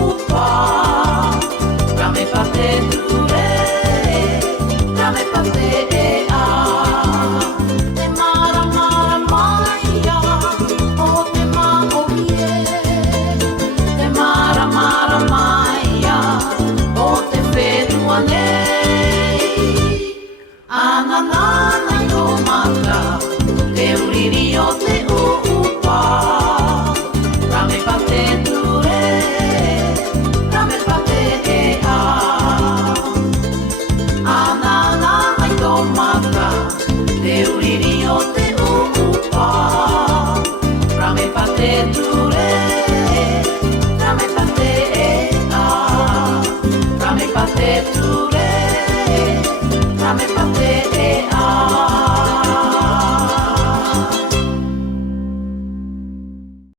upa. Rame pate ture, rame pate ea. Te mara mara maia, o te maorie. Te mara mara maia, o te whenua nei. Ana nana i o mata, te uriri o te upa. Rame pate ture, rame pate ea. Ana nana i o mata, te uriri o te upa. Rame pate ture, rame pate ea. Rame pate ture, rame